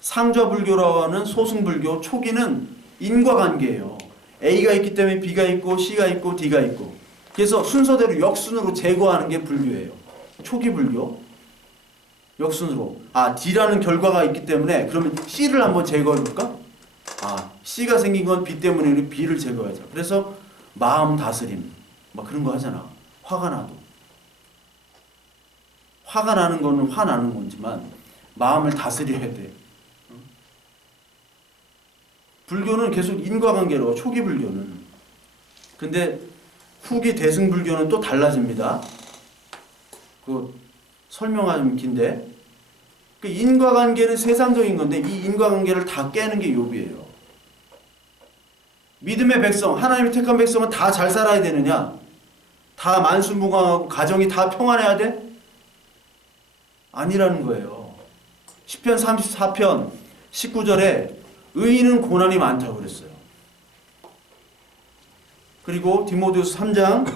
상좌 불교라고 하는 소승 불교 초기는 인과관계예요. A가 있기 때문에 B가 있고 C가 있고 D가 있고, 그래서 순서대로 역순으로 제거하는 게 불교예요. 초기 불교. 역순으로. D라는 결과가 있기 때문에 그러면 C를 한번 제거해볼까? C가 생긴 건 B 때문에 우리 B를 제거하자. 그래서 마음 다스림 막 그런 거 하잖아. 화가 나도. 화가 나는 거는 화나는 거지만 마음을 다스려야 돼. 불교는 계속 인과관계로, 초기 불교는. 근데 후기 대승불교는 또 달라집니다. 그 설명하면 긴데, 그 인과관계는 세상적인 건데 이 인과관계를 다 깨는 게 욥이에요. 믿음의 백성, 하나님이 택한 백성은 다 잘 살아야 되느냐? 다 만수무강하고 가정이 다 평안해야 돼? 아니라는 거예요. 시편 34편 19절에 의인은 고난이 많다고 그랬어요. 그리고 디모데후서 3장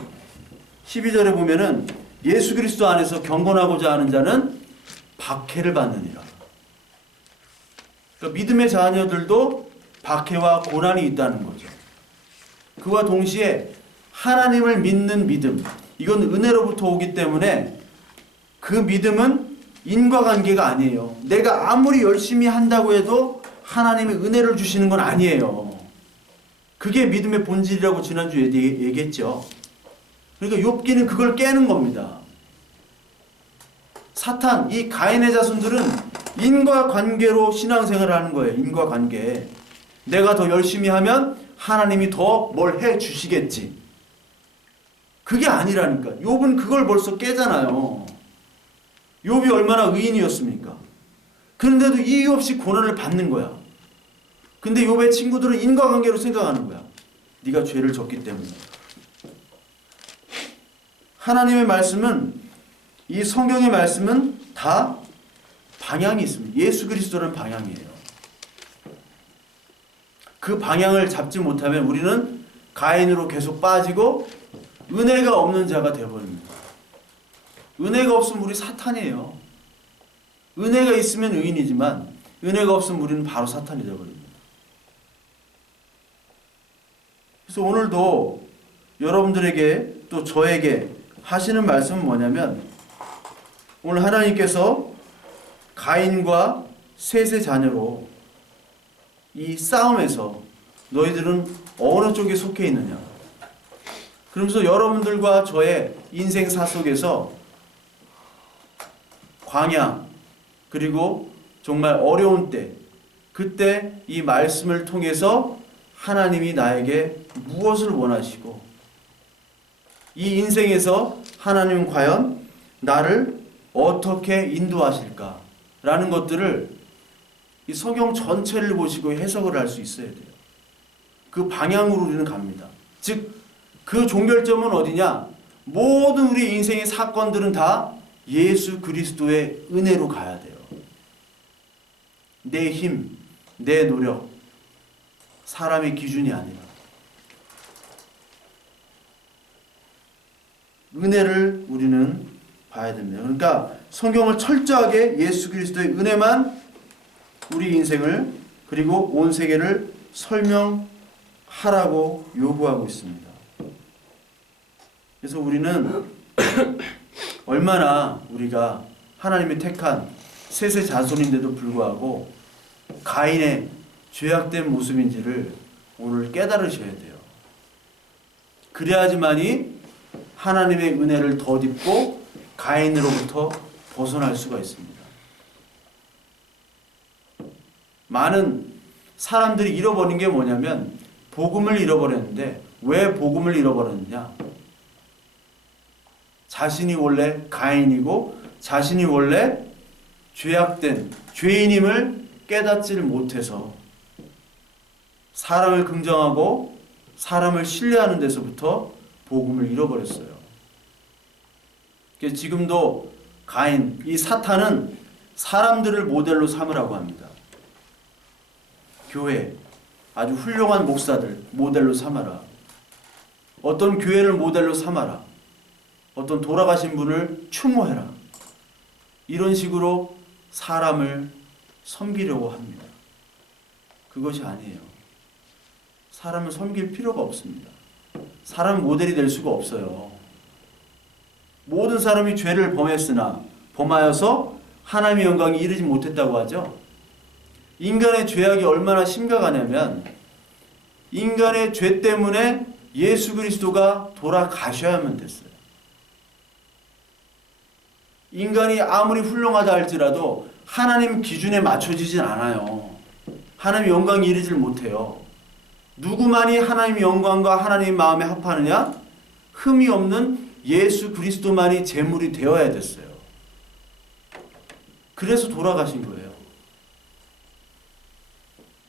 12절에 보면은 예수 그리스도 안에서 경건하고자 하는 자는 박해를 받느니라. 그러니까 믿음의 자녀들도 박해와 고난이 있다는 거죠. 그와 동시에 하나님을 믿는 믿음, 이건 은혜로부터 오기 때문에 그 믿음은 인과관계가 아니에요. 내가 아무리 열심히 한다고 해도 하나님의 은혜를 주시는 건 아니에요. 그게 믿음의 본질이라고 지난주에 얘기했죠. 그러니까 욥기는 그걸 깨는 겁니다. 사탄, 이 가인의 자손들은 인과관계로 신앙생활을 하는 거예요. 인과관계. 내가 더 열심히 하면 하나님이 더 뭘 해주시겠지. 그게 아니라니까. 욥은 그걸 벌써 깨잖아요. 욥이 얼마나 의인이었습니까? 그런데도 이유 없이 고난을 받는 거야. 근데 욥의 친구들은 인과관계로 생각하는 거야. 네가 죄를 졌기 때문에. 하나님의 말씀은 이 성경의 말씀은 다 방향이 있습니다. 예수 그리스도라는 방향이에요. 그 방향을 잡지 못하면 우리는 가인으로 계속 빠지고 은혜가 없는 자가 되어버립니다. 은혜가 없으면 우리 사탄이에요. 은혜가 있으면 의인이지만 은혜가 없으면 우리는 바로 사탄이 되어버립니다. 그래서 오늘도 여러분들에게 또 저에게 하시는 말씀은 뭐냐면, 오늘 하나님께서 가인과 셋의 자녀로 이 싸움에서 너희들은 어느 쪽에 속해 있느냐, 그러면서 여러분들과 저의 인생사 속에서 광야 그리고 정말 어려운 때, 그때 이 말씀을 통해서 하나님이 나에게 무엇을 원하시고 이 인생에서 하나님은 과연 나를 어떻게 인도하실까 라는 것들을 이 성경 전체를 보시고 해석을 할 수 있어야 돼요. 그 방향으로 우리는 갑니다. 즉 그 종결점은 어디냐? 모든 우리 인생의 사건들은 다 예수 그리스도의 은혜로 가야 돼요. 내 힘, 내 노력, 사람의 기준이 아니라 은혜를 우리는 봐야 됩니다. 그러니까 성경을 철저하게 예수 그리스도의 은혜만 우리 인생을 그리고 온 세계를 설명하라고 요구하고 있습니다. 그래서 우리는 얼마나 우리가 하나님이 택한 셋의 자손인데도 불구하고 가인의 죄악된 모습인지를 오늘 깨달으셔야 돼요. 그래야지만이 하나님의 은혜를 덧입고 가인으로부터 벗어날 수가 있습니다. 많은 사람들이 잃어버린 게 뭐냐면 복음을 잃어버렸는데, 왜 복음을 잃어버렸느냐? 자신이 원래 가인이고 자신이 원래 죄악된 죄인임을 깨닫지를 못해서 사람을 긍정하고 사람을 신뢰하는 데서부터 복음을 잃어버렸어요. 그래서 지금도 가인, 이 사탄은 사람들을 모델로 삼으라고 합니다. 교회, 아주 훌륭한 목사들 모델로 삼아라. 어떤 교회를 모델로 삼아라. 어떤 돌아가신 분을 추모해라. 이런 식으로 사람을 섬기려고 합니다. 그것이 아니에요. 사람을 섬길 필요가 없습니다. 사람 모델이 될 수가 없어요. 모든 사람이 죄를 범하여서 하나님의 영광에 이르지 못했다고 하죠. 인간의 죄악이 얼마나 심각하냐면 인간의 죄 때문에 예수 그리스도가 돌아가셔야만 됐어요. 인간이 아무리 훌륭하다 할지라도 하나님 기준에 맞춰지진 않아요. 하나님의 영광에 이르질 못해요. 누구만이 하나님의 영광과 하나님의 마음에 합하느냐? 흠이 없는 예수 그리스도만이 제물이 되어야 됐어요. 그래서 돌아가신 거예요.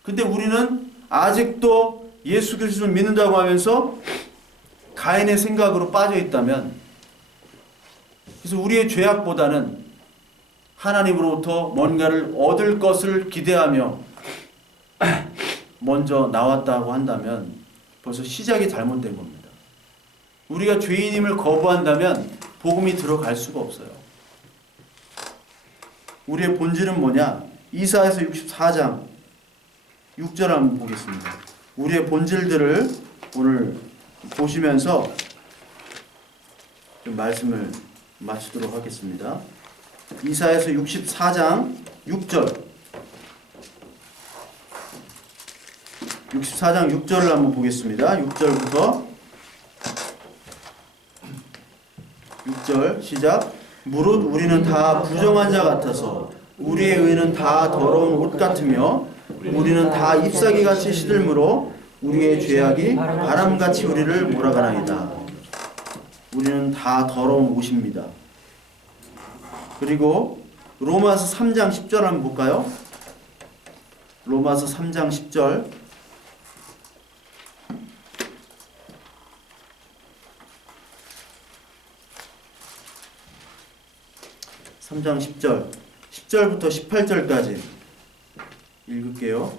근데 우리는 아직도 예수 그리스도를 믿는다고 하면서 가인의 생각으로 빠져 있다면, 그래서 우리의 죄악보다는 하나님으로부터 뭔가를 얻을 것을 기대하며 먼저 나왔다고 한다면 벌써 시작이 잘못된 겁니다. 우리가 죄인임을 거부한다면 복음이 들어갈 수가 없어요. 우리의 본질은 뭐냐? 이사야서 64장 6절 한번 보겠습니다. 우리의 본질들을 오늘 보시면서 좀 말씀을 마치도록 하겠습니다. 이사야서 64장 6절 64장 6절을 한번 보겠습니다. 6절부터 6절 시작. 무릇 우리는 다 부정한 자 같아서 우리의 의는 다 더러운 옷 같으며 우리는 다 잎사귀같이 시들므로 우리의 죄악이 바람같이 우리를 몰아가나이다. 우리는 다 더러운 옷입니다. 그리고 로마서 3장 10절 한번 볼까요? 로마서 3장 10절 3장 10절, 10절부터 18절까지 읽을게요.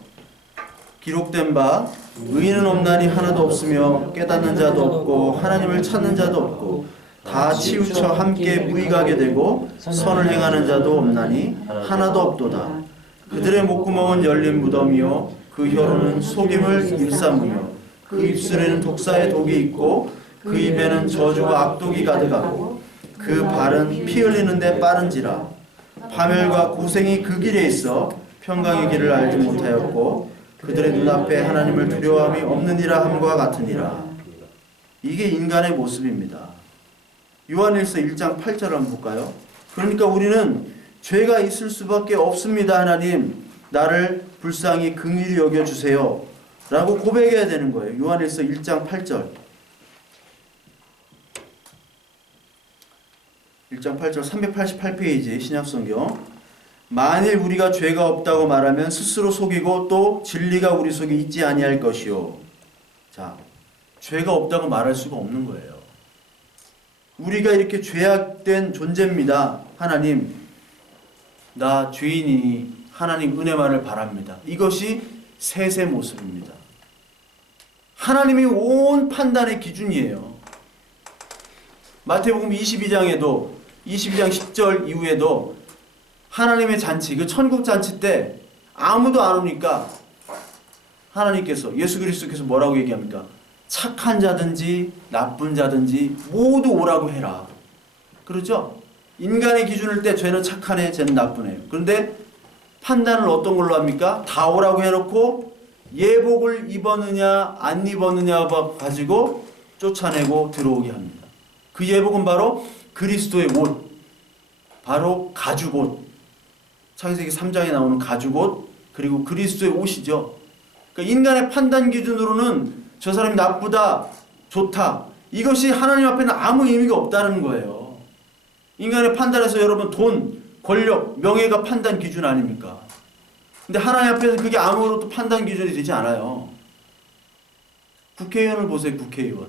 기록된 바 의인은 없나니 하나도 없으며 깨닫는 자도 없고 하나님을 찾는 자도 없고 다 치우쳐 함께 무익하게 되고 선을 행하는 자도 없나니 하나도 없도다. 그들의 목구멍은 열린 무덤이요 그 혀로는 속임을 일삼으며 그 입술에는 독사의 독이 있고 그 입에는 저주와 악독이 가득하고 그 발은 피 흘리는데 빠른지라. 파멸과 고생이 그 길에 있어 평강의 길을 알지 못하였고 그들의 눈앞에 하나님을 두려워함이 없느니라 함과 같으니라. 이게 인간의 모습입니다. 요한일서 1장 8절 한번 볼까요? 그러니까 우리는 죄가 있을 수밖에 없습니다. 하나님 나를 불쌍히 긍휼히 여겨주세요 라고 고백해야 되는 거예요. 요한일서 1장 8절 1장 8절 388페이지 신약성경. 만일 우리가 죄가 없다고 말하면 스스로 속이고 또 진리가 우리 속에 있지 아니할 것이요. 자, 죄가 없다고 말할 수가 없는 거예요. 우리가 이렇게 죄악된 존재입니다. 하나님, 나 죄인이니 하나님 은혜만을 바랍니다. 이것이 셋의 모습입니다. 하나님이 온 판단의 기준이에요. 마태복음 22장에도 22장 10절 이후에도 하나님의 잔치, 그 천국 잔치 때 아무도 안 오니까 하나님께서, 예수 그리스도께서 뭐라고 얘기합니까? 착한 자든지 나쁜 자든지 모두 오라고 해라. 그렇죠? 인간의 기준을 때 죄는 착하네, 죄는 나쁘네요. 그런데 판단을 어떤 걸로 합니까? 다 오라고 해놓고 예복을 입었느냐 안 입었느냐 가지고 쫓아내고 들어오게 합니다. 그 예복은 바로 그리스도의 옷, 바로 가죽옷, 창세기 3장에 나오는 가죽옷, 그리고 그리스도의 옷이죠. 그러니까 인간의 판단 기준으로는 저 사람이 나쁘다, 좋다, 이것이 하나님 앞에는 아무 의미가 없다는 거예요. 인간의 판단에서 여러분 돈, 권력, 명예가 판단 기준 아닙니까? 근데 하나님 앞에서는 그게 아무것도 판단 기준이 되지 않아요. 국회의원을 보세요. 국회의원.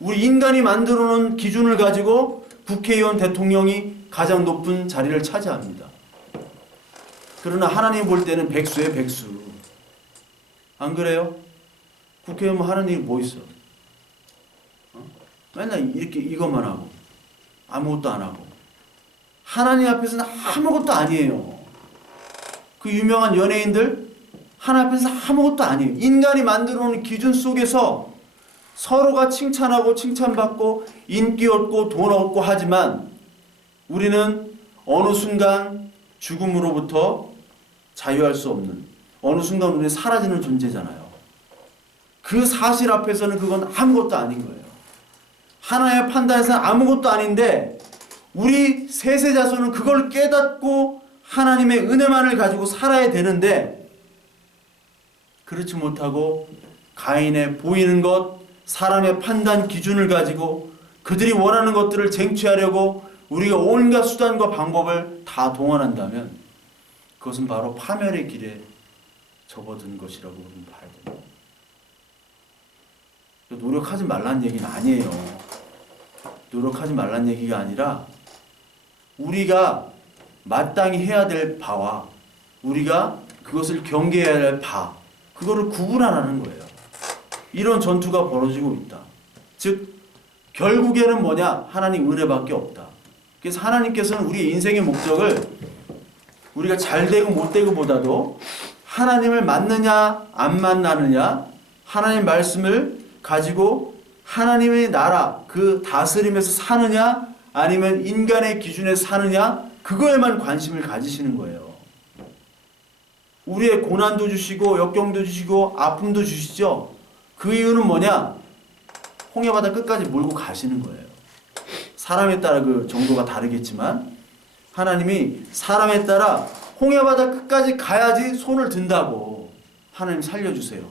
우리 인간이 만들어 놓은 기준을 가지고 국회의원, 대통령이 가장 높은 자리를 차지합니다. 그러나 하나님 볼 때는 백수예요, 백수. 안 그래요? 국회의원 하는 일이 뭐 있어? 맨날 이렇게 이것만 하고 아무것도 안 하고. 하나님 앞에서는 아무것도 아니에요. 그 유명한 연예인들 하나님 앞에서 아무것도 아니에요. 인간이 만들어 놓은 기준 속에서 서로가 칭찬하고 칭찬받고 인기 얻고 돈 얻고 하지만 우리는 어느 순간 죽음으로부터 자유할 수 없는, 어느 순간 우리는 사라지는 존재잖아요. 그 사실 앞에서는 그건 아무것도 아닌 거예요. 하나님의 판단에서는 아무것도 아닌데 우리 셋의 자손은 그걸 깨닫고 하나님의 은혜만을 가지고 살아야 되는데 그렇지 못하고 가인의 보이는 것, 사람의 판단 기준을 가지고 그들이 원하는 것들을 쟁취하려고 우리가 온갖 수단과 방법을 다 동원한다면 그것은 바로 파멸의 길에 접어든 것이라고 우리는 봐야 됩니다. 노력하지 말라는 얘기는 아니에요. 노력하지 말라는 얘기가 아니라 우리가 마땅히 해야 될 바와 우리가 그것을 경계해야 할 바, 그거를 구분하라는 거예요. 이런 전투가 벌어지고 있다. 즉 결국에는 뭐냐? 하나님 은혜밖에 없다. 그래서 하나님께서는 우리의 인생의 목적을 우리가 잘되고 못되고 보다도 하나님을 만느냐 안 만나느냐, 하나님 말씀을 가지고 하나님의 나라 그 다스림에서 사느냐 아니면 인간의 기준에 사느냐, 그거에만 관심을 가지시는 거예요. 우리의 고난도 주시고 역경도 주시고 아픔도 주시죠. 그 이유는 뭐냐? 홍해바다 끝까지 몰고 가시는 거예요. 사람에 따라 그 정도가 다르겠지만 하나님이 사람에 따라 홍해바다 끝까지 가야지 손을 든다고. 하나님 살려주세요.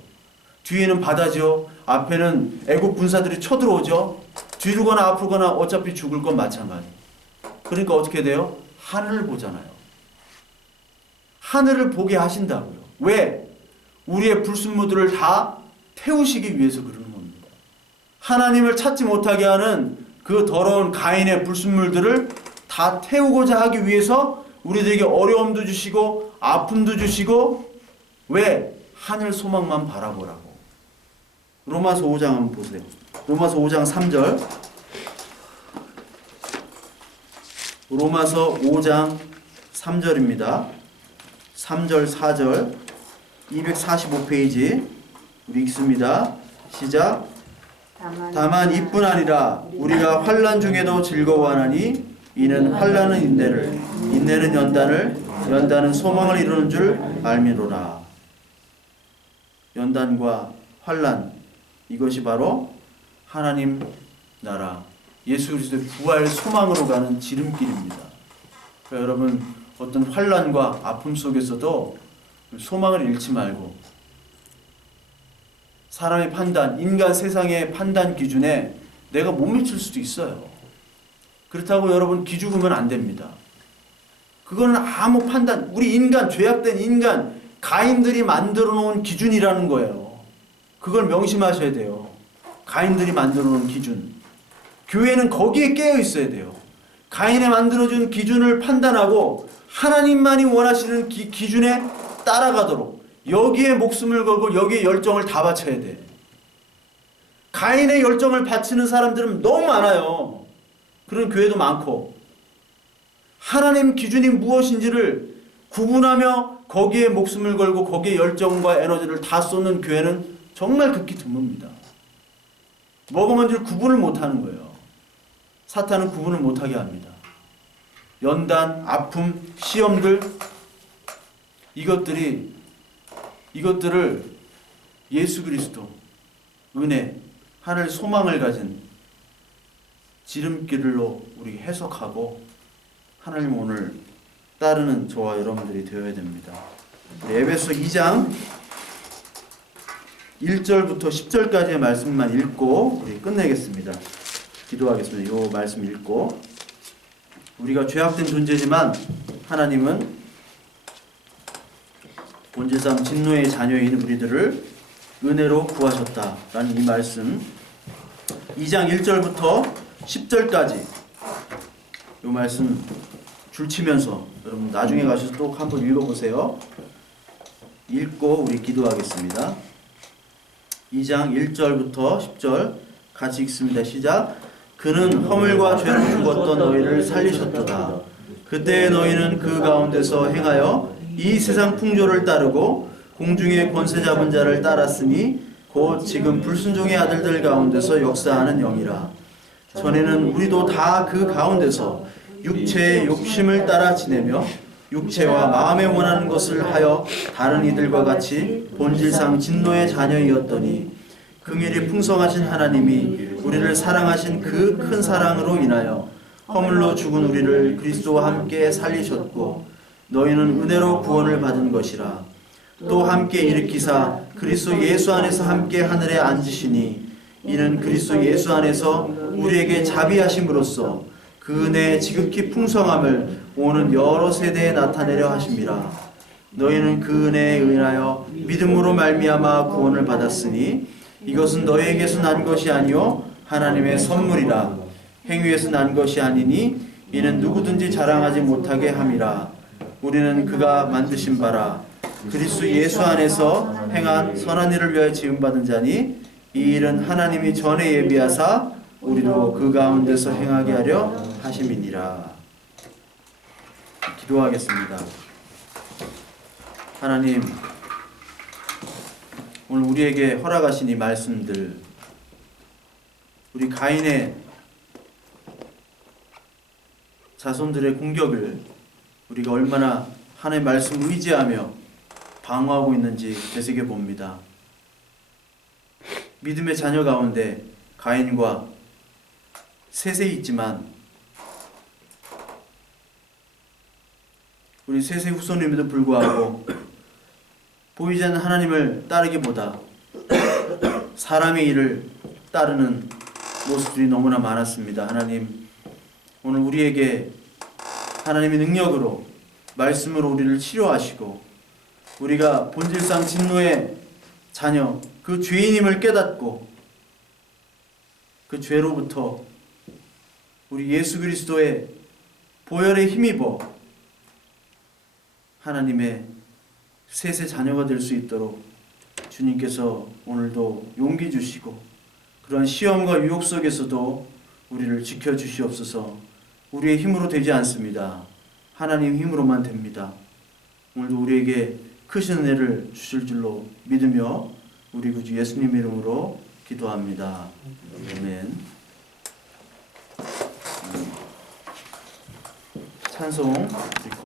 뒤에는 바다죠. 앞에는 애국 군사들이 쳐들어오죠. 뒤로거나 앞으로거나 어차피 죽을 건 마찬가지. 그러니까 어떻게 돼요? 하늘을 보잖아요. 하늘을 보게 하신다고요. 왜? 우리의 불순물들을 다 태우시기 위해서 그러는 겁니다. 하나님을 찾지 못하게 하는 그 더러운 가인의 불순물들을 다 태우고자 하기 위해서 우리들에게 어려움도 주시고 아픔도 주시고, 왜? 하늘 소망만 바라보라고. 로마서 5장 한번 보세요. 로마서 5장 3절. 로마서 5장 3절입니다. 3절 4절 245페이지 우리 읽습니다. 시작. 다만 이뿐 아니라 우리가 환난 중에도 즐거워하나니 이는 환난은 인내를, 인내는 연단을, 연단은 소망을 이루는 줄 알미로라. 연단과 환난, 이것이 바로 하나님 나라, 예수 그리스도의 부활 소망으로 가는 지름길입니다. 그러니까 여러분, 어떤 환난과 아픔 속에서도 소망을 잃지 말고, 사람의 판단, 인간 세상의 판단 기준에 내가 못 미칠 수도 있어요. 그렇다고 여러분 기죽으면 안 됩니다. 그거는 아무 판단, 우리 인간, 죄악된 인간, 가인들이 만들어 놓은 기준이라는 거예요. 그걸 명심하셔야 돼요. 가인들이 만들어 놓은 기준. 교회는 거기에 깨어 있어야 돼요. 가인이 만들어준 기준을 판단하고 하나님만이 원하시는 기준에 따라가도록 여기에 목숨을 걸고 여기에 열정을 다 바쳐야 돼. 가인의 열정을 바치는 사람들은 너무 많아요. 그런 교회도 많고, 하나님 기준이 무엇인지를 구분하며 거기에 목숨을 걸고 거기에 열정과 에너지를 다 쏟는 교회는 정말 극히 드뭅니다. 뭐가 뭔지를 구분을 못하는 거예요. 사탄은 구분을 못하게 합니다. 연단, 아픔, 시험들, 이것들을 예수 그리스도, 은혜, 하늘 소망을 가진 지름길로 우리 해석하고 하나님 오늘 따르는 저와 여러분들이 되어야 됩니다. 에베소 2장 1절부터 10절까지의 말씀만 읽고 우리 끝내겠습니다. 기도하겠습니다. 이 말씀 읽고, 우리가 죄악된 존재지만 하나님은 본질상 진노의 자녀인 우리들을 은혜로 구하셨다라는 이 말씀, 2장 1절부터 10절까지 이 말씀 줄치면서 여러분 나중에 가셔서 또 한번 읽어보세요. 읽고 우리 기도하겠습니다. 2장 1절부터 10절 같이 읽습니다. 시작. 그는 허물과 죄로 죽었던 너희를 살리셨도다. 그때 너희는 그 가운데서 행하여 이 세상 풍조를 따르고 공중의 권세 잡은 자를 따랐으니 곧 지금 불순종의 아들들 가운데서 역사하는 영이라. 전에는 우리도 다 그 가운데서 육체의 욕심을 따라 지내며 육체와 마음에 원하는 것을 하여 다른 이들과 같이 본질상 진노의 자녀이었더니 긍휼이 풍성하신 하나님이 우리를 사랑하신 그 큰 사랑으로 인하여 허물로 죽은 우리를 그리스도와 함께 살리셨고 너희는 은혜로 구원을 받은 것이라. 또 함께 일으키사 그리스도 예수 안에서 함께 하늘에 앉으시니 이는 그리스도 예수 안에서 우리에게 자비하심으로써 그 은혜의 지극히 풍성함을 오는 여러 세대에 나타내려 하심이라. 너희는 그 은혜에 의하여 믿음으로 말미암아 구원을 받았으니 이것은 너희에게서 난 것이 아니요 하나님의 선물이라. 행위에서 난 것이 아니니 이는 누구든지 자랑하지 못하게 함이라. 우리는 그가 만드신 바라 그리스도 예수 안에서 행한 선한 일을 위하여 지음받은 자니 이 일은 하나님이 전에 예비하사 우리도 그 가운데서 행하게 하려 하심이니라. 기도하겠습니다. 하나님, 오늘 우리에게 허락하신 이 말씀들, 우리 가인의 자손들의 공격을 우리가 얼마나 하나님의 말씀을 의지하며 방어하고 있는지 되새겨 봅니다. 믿음의 자녀 가운데 가인과 셋에 있지만 우리 셋의 후손임에도 불구하고 보이지 않는 하나님을 따르기보다 사람의 일을 따르는 모습들이 너무나 많았습니다. 하나님, 오늘 우리에게 하나님의 능력으로 말씀으로 우리를 치료하시고 우리가 본질상 진노의 자녀, 그 죄인임을 깨닫고 그 죄로부터 우리 예수 그리스도의 보혈에 힘입어 하나님의 셋의 자녀가 될 수 있도록 주님께서 오늘도 용기 주시고 그런 시험과 유혹 속에서도 우리를 지켜주시옵소서. 우리의 힘으로 되지 않습니다. 하나님 힘으로만 됩니다. 오늘도 우리에게 크신 은혜를 주실 줄로 믿으며 우리 구주 예수님 이름으로 기도합니다. 아멘. 찬송